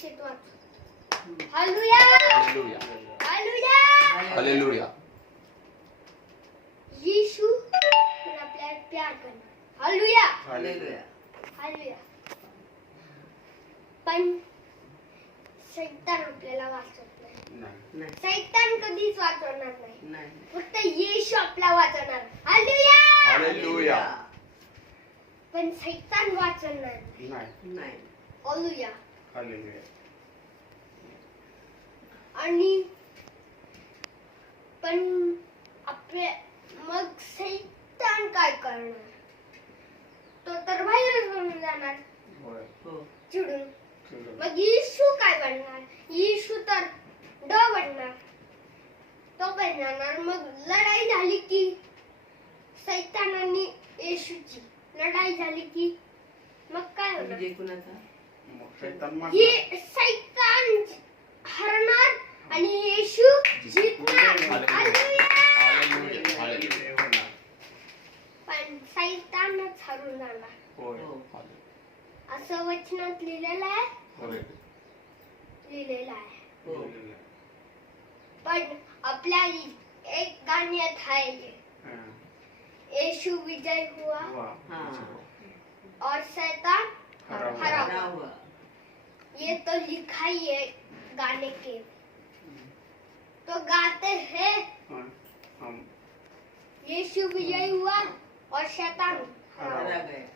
सुरक्षित वाचू. Hallelujah. Hallelujah. Hallelujah. यीशु आपल्याला प्यार करणार. हालेलुया. हालेलुया. हालेलुया. पण शैतान आपल्याला वाचवत नाही. नाही. शैतान कधीच वाचवणार नाही. नाही. फक्त येशू आपला वाचवणार. हालेलुया. हालेलुया. पण शैतान वाचवणार नाही. नाही. हालेलुया. हालेलुया. आणि पण आपले मग शैतान काय करणार? तो तर बाहेरच बनून जाणार होय. हो. चिडून. चला. मग येशू काय बनणार? येशू तर बनणार. तो काय जाणार? मग लढाई झाली की शैतान आणि येशूची लढाई झाली की मग काय होणार? विजय कुणाचा? मग शैतान मारणार. हे शैतान हरणार आणि येशू जिंकणार. हालेलुया. हालेलुया. हालेलुया. होणार. पण शैतानच हरून जाणार होय. हो. असं वचनात लिहिलेलं आहे. होय. लिहिलेलं आहे. हो. हालेलुया. पण आपल्या एक गाण्यात आहे हा. येशू विजय हुआ वा. हा. और शैतान हरा. हरा. राहावं. ये तो लिखा ही है गाने के. तो गाते हैं हा. हम यीशु विजय हुआ और शैतान हरा. हरा गया.